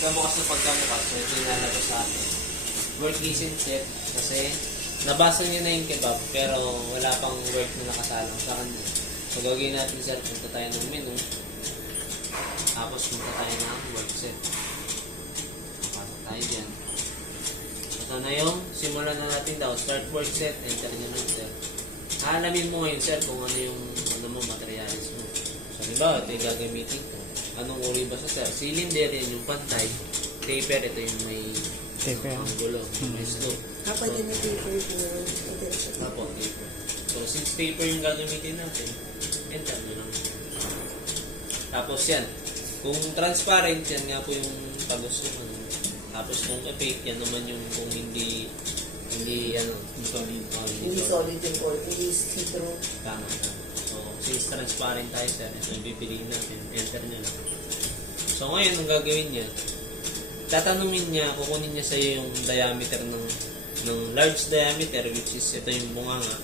pagkabukas na pagkabukas, so ito yung lalabas sa atin. Work isn't set kasi nabasa niyo na yung kebab pero wala pang work na nakasalang sa kanya. So gagawin natin sir, punta tayo ng menu. Tapos punta tayo ng work set. Pasok tayo dyan. Ito na yung simulan na natin daw. Start work set. Enter nyo na sir. Haalamin mo ngayon sir kung ano yung materialis mo. So diba, ito yung gagamitin ko. Anong uri ba siya sir? Cylinder yan yung pantay. Taper, ito yung may ang gulo, may slope. Kapag yung taper ko naman, Apo, taper. So since taper yung gagamitin natin, enter nyo lang. Tapos yan. Kung transparent, yan nga po yung pag-usuman. Tapos kung opaque, yan naman yung kung hindi solid. hindi solid yung or hindi see-through. Tama na. So, since transparent tayo sir, ito yung pipiliin natin. Enter nyo lang. So, ngayon, ang gagawin niya, tatanungin niya, kukunin niya sa'yo yung diameter ng large diameter, which is ito yung bunganga,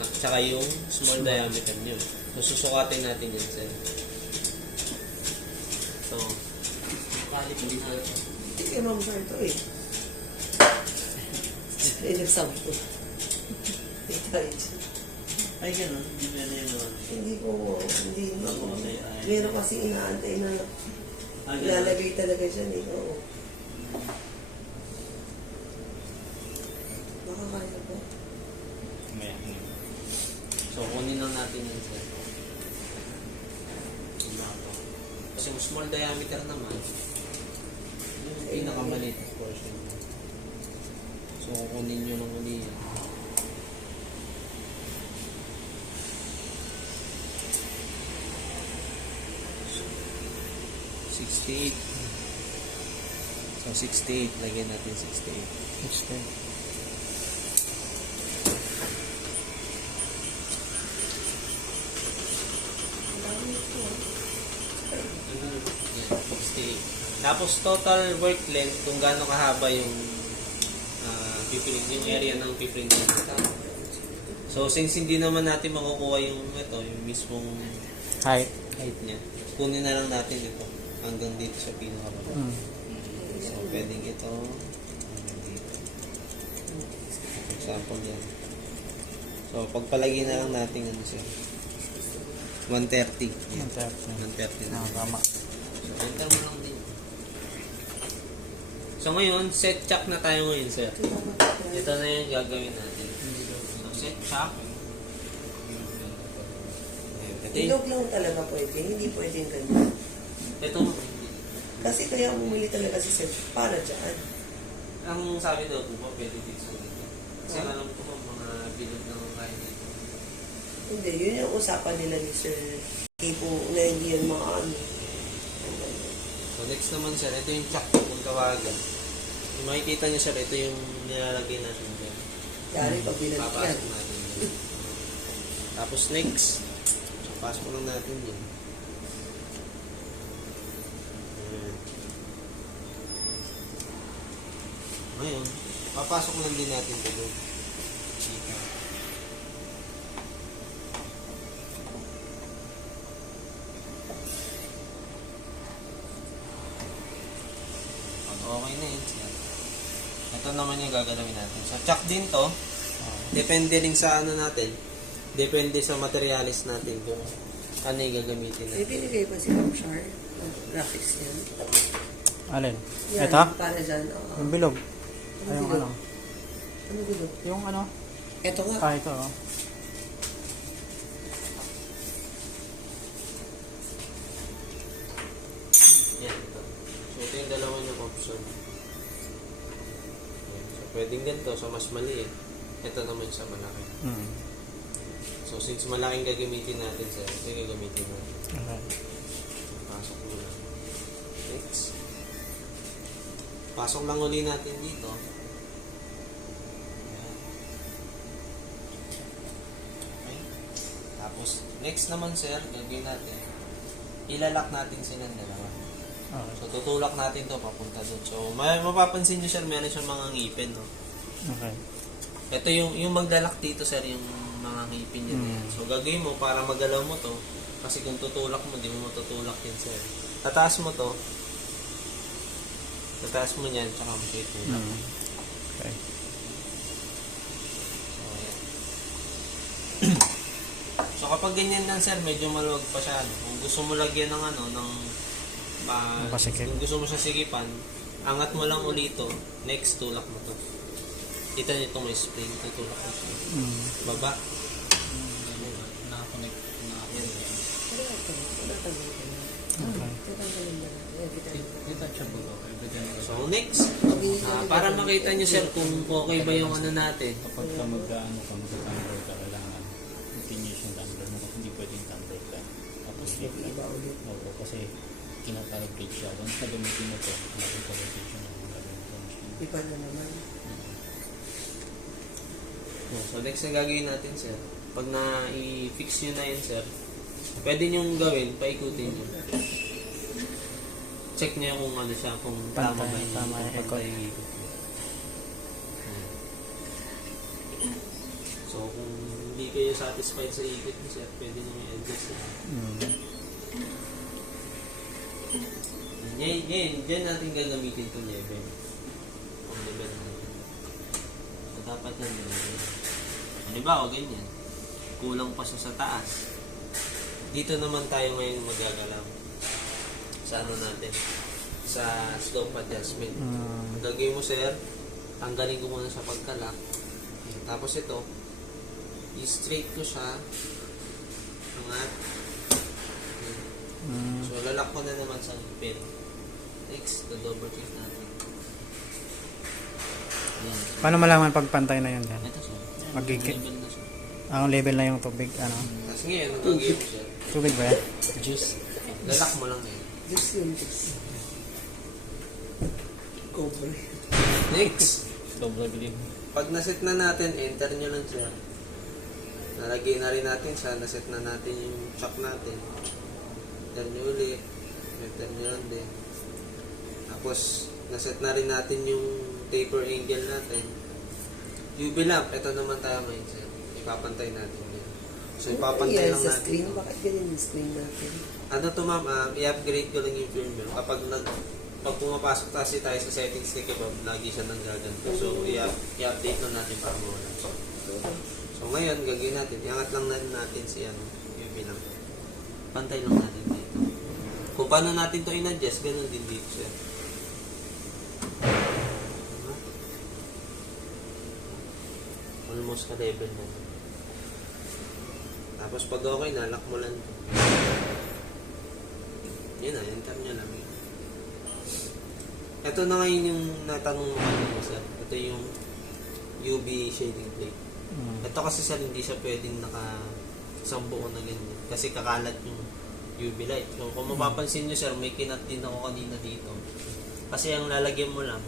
at saka yung small diameter nyo. So, susukatin natin yan sir. So, kalit din natin. Hindi kay Ma'am Sir ito eh. Example. Ay, gano'n. Hindi na yun naman. Hindi. Meron kasi inaantay na ilalagay talaga siya eh. Oo. Baka kaya po. So, kunin lang natin yun sir. Kasi yung small diameter naman, yung pinakamaliit portion mo. So, kunin nyo lang uli yan. So, 68. So, 68. Lagyan natin 68. 68. Tapos total work length kung gaano kahaba yung yung area ng piprint. So since hindi naman natin makukuha yung yung mismong height niya, kunin na lang natin ito hanggang dito sa pinaka. So pwedeng ito hanggang dito. For example yan. So pagpalagay na lang natin ano siya. 130. Yan. 130 na. Tama. So enter mo lang din. So ngayon, set check na tayo ngayon, sir. Ito na yung gagawin natin. So set check. Ilog lang talaga pwede, hindi pwedeng ganyan. Ito, Kasi kaya bumili talaga si Sir para dyan. ang sabi daw po ba, pwede dito dito. Kasi alam ko po, mga bilog ng kain dito. Hindi, yun yung usapan nila ni Sir. Tipo na hindi yan maano. So next naman, sir, ito yung check kung tawagan. Yung makikita niyo, sir, ito yung nilalagay natin dyan. Dari pag binalik yan. Papasok natin dyan. Tapos next, so, pasok lang natin dyan. Ngayon, papasok lang din natin ito doon. Okay na yun. Ito naman yung gagalawin natin. So, check din to. Depende din sa ano natin. Depende sa materialis natin kung ano yung gagamitin May natin. binigay pa si Ma'am Char. Graphics niya. Alin? Yan, Ito? para dyan. Yung bilog. Ano Ay, yung bilog? ano? Ano gulo? Yung ano? Ito nga. Ito. Oh. Yan, ito. So, ito yung dalawa niyong option. Yan. So, pwedeng ganito sa mas maliit. Ito naman sa malaki. So, since malaking gagamitin natin, sir, ito yung gagamitin natin. Okay. Pasok mo lang. Next. Pasok lang uli natin dito. Ayan. Okay. Tapos, next naman, sir, gagawin natin. Ilalak natin silang dalawa. Okay. So, tutulak natin to papunta doon. So, mapapansin nyo, sir, meron siyang mga ngipin, no? Okay. Ito yung maglalak dito, sir, yung mga ngipin niya. So, gagawin mo para magalaw mo to. Kasi kung tutulak mo, di mo matutulak yan, sir. Tataas mo to. Tataas mo niyan, tsaka mo siya itulak. Okay. So, ayan. So, kapag ganyan lang, sir, medyo maluwag pa siya. Kung gusto mo lagyan ng Pasikip. kung gusto mo sa sikipan, angat mo lang ulito, next, tulak mo to. Kita niyo itong spring, tutulak mo siya. Baba. Nakakonect na ako. So, next. Para makita niyo, sir, kung okay ba yung ano natin. Kapag ka mag-ano ka, mag-tumbler ka, kailangan continuous yung tumbler mo kasi hindi pwedeng tumbler ka. Tapos Iba ulit. opo, kasi kinakalibrate siya. Once na gamitin mo ito, nakikalibrate siya ng gagawin ko machine. Iba na naman. So, next na gagawin natin, sir. Pag na-i-fix nyo na yun, sir, pwede nyo gawin, paikutin nyo. Check nyo kung ano siya, kung tama ba yun. Tama yung ikot. So, kung hindi kayo satisfied sa ikot nyo, sir, pwede nyo i-adjust yun. Diyan natin gagamitin itong level. Ang level na yun. So, dapat yan yun. Halimbawa, ganyan. Kulang pa siya sa taas. Dito naman tayo ngayon magagalaw. Sa ano natin? Sa slope adjustment. Ang gagawin mo, sir, tanggalin ko muna sa pagkalak. Tapos ito, i-straight ko siya. Angat. So, lalak ko na naman sa pin. Next, double click natin. Ayan. Paano malaman pag pantay na yun yan? Ito siya. Magigit. Level na siya. Ang level na yung tubig, ano? Tapos ngayon, ang gagawin mo siya, Tubig ba yan? Juice. lalak mo lang yan. Diyos yun, Diyos. Cover. Next, Double bilin. pag naset na natin, enter nyo lang siya. Nalagay na rin natin siya, naset na natin yung chuck natin. Enter nyo ulit, enter nyo lang din. Tapos, naset na rin natin yung taper angle natin. UV lamp, ito naman tayo ngayon sir. Ipapantay natin yan. So, ipapantay Ayan, lang sa natin. screen. Bakit ganyan yung screen natin? Ano to ma'am, i-upgrade ko lang yung firmware. Pag pumapasok kasi tayo sa settings ni Kebab, lagi siya nang gaganto. So, i-update lang natin para mawala. So, ngayon, gagawin natin. Iangat lang natin si UV lang. Pantay lang natin dito. Kung paano natin to in-adjust, ganun din dito siya. Diba? Almost ka-level na. Tapos pag okay na, lock mo lang ito. Yun na, enter nyo lang. Ito na ngayon yung natanong mo kanina, sir. Ito yung UV shading plate. Ito kasi sir, hindi siya pwedeng isang buo na ganyan. Kasi kakalat yung UV light. So, kung mapapansin nyo sir, may kinat din ako kanina dito. Kasi ang lalagyan mo lang,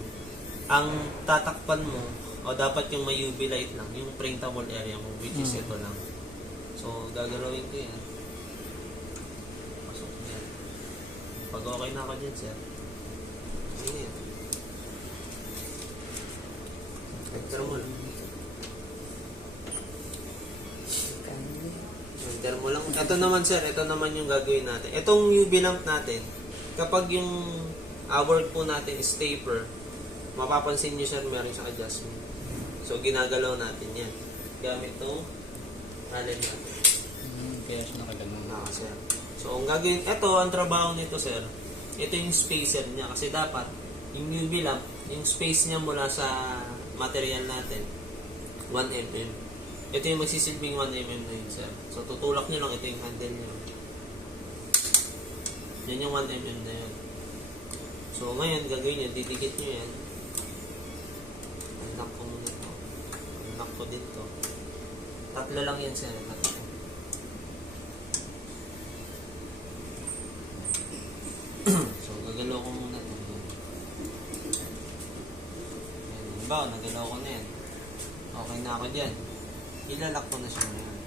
ang tatakpan mo, o dapat yung may UV light lang, yung printable area mo, which is ito lang. So, gagalawin ko yan. Pasok yan. Pag okay na ako dyan, sir. Ano yan? Enter mo lang. Enter mo lang. Ito naman, sir. Ito naman yung gagawin natin. Itong UV lamp natin, kapag yung hour po natin is taper, mapapansin nyo, sir, meron siyang adjustment. So, ginagalaw natin yan. Gamit itong allen natin. Kaya siya nakaganon. Sir. So, ang gagawin, ito, ang trabaho nito, sir, ito yung spacer niya. Kasi dapat, yung UV lamp, yung space niya mula sa material natin, 1 mm. Ito yung magsisilbing 1 mm na yun, sir. So, tutulak nyo lang, ito yung handle nyo. Yan yung 1 mm na yun. So, ngayon, gagawin nyo, didikit nyo yan. Unlock ko muna ito. Unlock ko din to. Tatlo lang yan, sir. Tatlo. So, gagalaw ko muna ito. Halimbawa, nagalaw ko na yan. Okay na ako dyan. Ilalak ko na siya ngayon.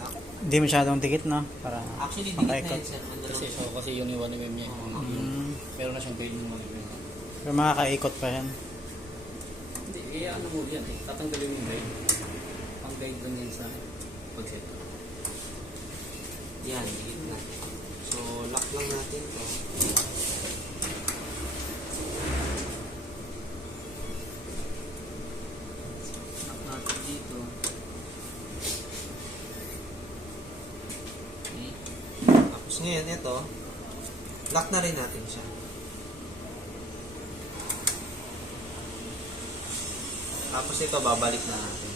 Lock. Hindi masyadong dikit, no? Para Actually, dikit na makaikot. yan, sir. Kasi yun yung 1 mm niya. Meron na siyang grade ng 1 mm. Pero makakaikot pa yan. Hindi, ano mo yan eh. Tatanggalin mo yung grade. Ang grade lang yan sa pag-set. Yan, dikit na. So, lock lang natin to. nito, lock na rin natin siya. Tapos ito, babalik na natin.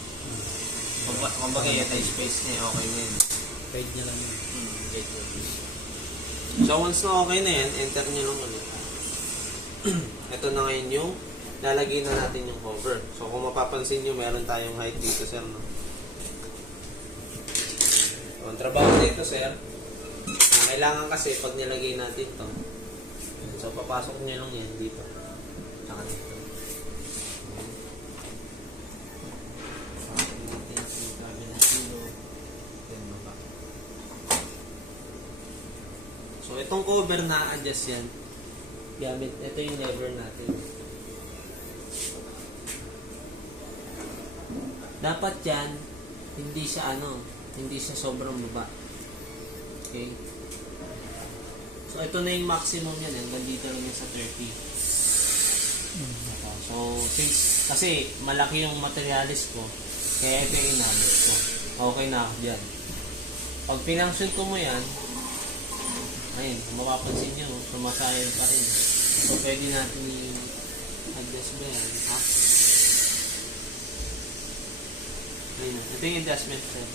Kumbaga, ito yung space niya, okay na yun. Guide niya lang yun. Guide niya. So, once na okay na yan, enter nyo lang ulit. Ito na ngayon yung lalagay na natin yung cover. So, kung mapapansin nyo, meron tayong height dito, sir, no? So, ang trabaho dito, sir, kailangan kasi pag nilagay natin to, so, papasok nyo lang yan dito. Tsaka dito. Pasok natin yung cabinet dito. Then, baba. So, itong cover na-adjust yan. Gamit, ito yung lever natin. Dapat yan, hindi siya sobrang baba. Okay? So, ito na yung maximum yan. Hanggang dito lang yan sa 30. So, since, kasi malaki yung materialis ko, kaya ito yung inabot ko. Okay na ako dyan. Pag pinanction ko mo yan, ayun, kung mapapansin nyo, sumasayan pa rin. So, pwede natin i-adjust ba yan? Ayun, ito yung adjustment sir.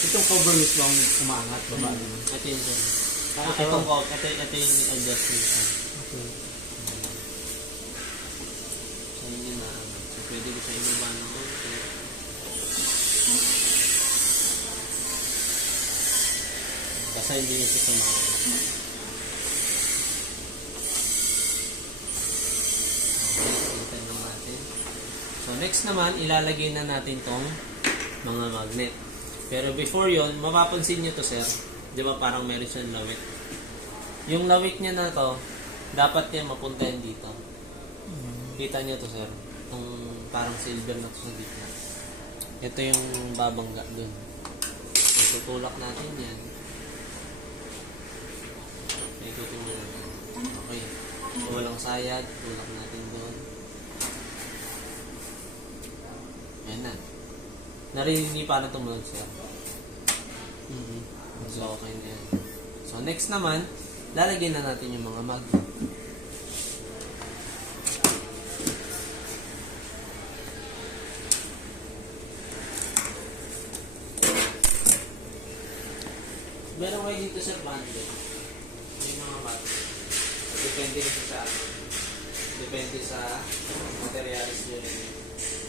Itong cover mismo ang umangat, baba. Ito yung sir. Ito yung adjustment. Okay. So, yun yung naangat. So, pwede ko sa ibaba ng konti. Kasi hindi nyo siya sumakot. Okay, hintayin lang natin. So, next naman, ilalagay na natin tong mga magnet. Pero before yon, mapapansin nyo to sir. Di ba parang meron siyang lawit? Yung lawit niya na to, dapat niya mapunta yan dito. Kita nyo to sir. Yung parang silver na to sa gitna. Ito yung babangga dun. So, tutulak natin yan. Ikutin mo natin. Okay. So, walang sayad. Tulak natin doon. Ayan na. Narinig pa na tumunod siya. So, okay na yan. So, next naman, lalagyan na natin yung mga magnet. Meron kayo dito sir bundle. May mga bundle. Depende kasi sa depende sa materials nyo rin.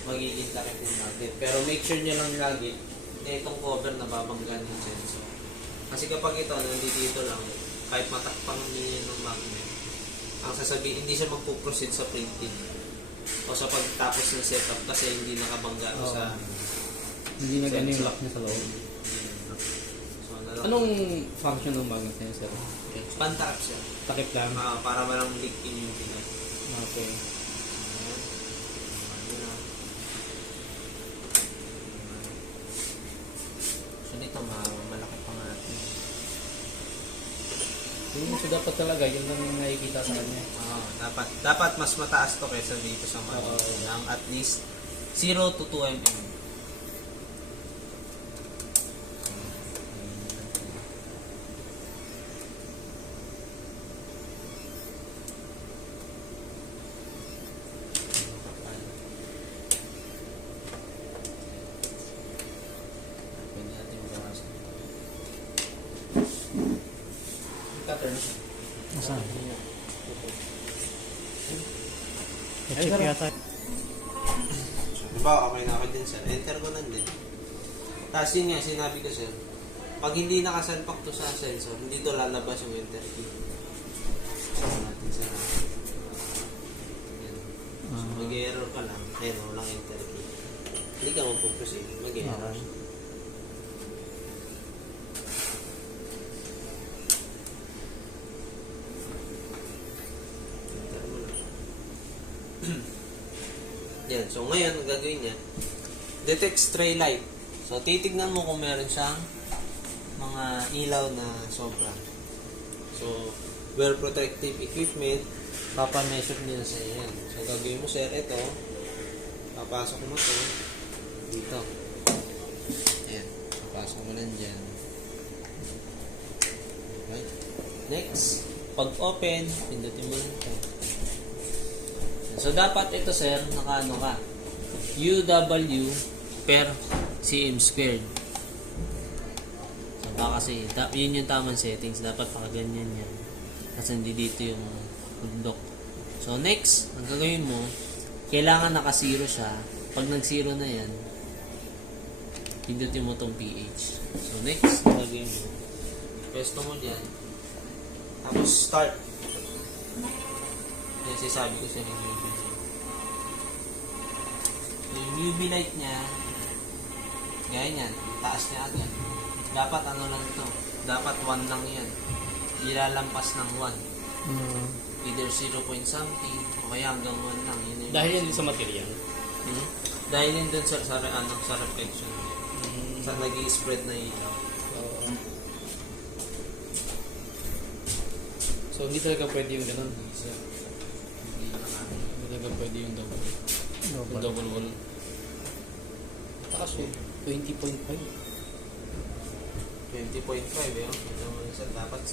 Magiging takip ng magnet. Pero make sure nyo lang lagi na itong cover na babanggan yung sensor. Kasi kapag ito nandito lang, kahit matakpang niya ng magnet, ang sasabihin, hindi siya magpuproceed sa printing o sa pagtapos ng setup kasi hindi nakabangga sa Hindi na ganun yung lock niya sa loob. So, Anong function ng magnet niya, sir? okay. Pantakip siya. Takip lang. Para walang leak in yung pinag. Okay. So dito malaki pa nga natin. Yung so dapat talaga, yun lang yung nakikita sa kanya. Dapat mas mataas to kaysa dito sa mga ng at least 0 to 2 mm. Pwede natin magawas. Cutter. Saan? Chip yata. Diba, okay na ako din sir. Enter ko lang din. Tapos yun nga, sinabi ko sir, pag hindi nakasalpak to sa sensor, hindi to lalabas yung enter key. Saka natin sa yan. So, mag-error ka lang. Ayun, walang enter key. Hindi ka magpuproceed. Mag-error. Okay. Enter mo lang. Yan. So, ngayon, ang gagawin niya, detect stray light. So, titignan mo kung meron siyang mga ilaw na sobra. So, well protective equipment, papameasure nila sa iyo yan. So, gagawin mo, sir, ito. Papasok mo to dito. Ayan. Papasok mo lang dyan. Okay. Next, pag-open, pindutin mo lang ito. So, dapat ito, sir, nakaano ka. UW per cm squared. So, baka kasi, yun yung tamang settings. Dapat pakaganyan yan. Kasi hindi dito yung bundok. So, next, ang gagawin mo, kailangan naka-zero siya. Pag nag-zero na yan, pindutin mo tong pH. So, next, ang gagawin mo, pesto mo dyan. Tapos, start. Yan, sasabi ko sa inyo. Yung UV light niya, gaya niyan, taas niya agad. Dapat ano lang ito, dapat 1 lang yan. Ilalampas ng 1. Either 0 point something, o kaya hanggang 1 lang. Yun yung Dahil yan din sa material. Dahil yun dun sa reflection. Sa nag-i-spread na ilaw. So, hindi talaga pwede yung ganun. Hindi na kami. Hindi talaga pwede yung double. Yung double wall. Takas yun. 20.5. 20.5 eh. Ito mo yun, sir. Dapat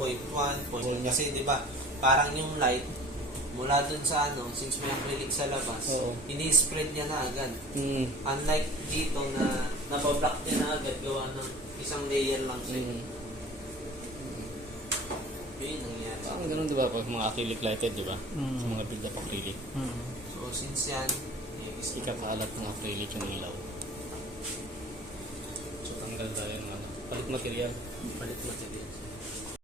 0.1, kasi di ba parang yung light mula dun sa ano, since may acrylic sa labas, Oo. ini-spread niya na agad. Unlike dito na napablock niya na agad gawa ng isang layer lang siya. Yun yung nangyayari. Parang ganun diba pag mga acrylic lighted, diba? Sa mga build-up acrylic. So since yan, Ikakalat ng acrylic yung ilaw. So, tanggal tayo ng ano. Palit material. palit material.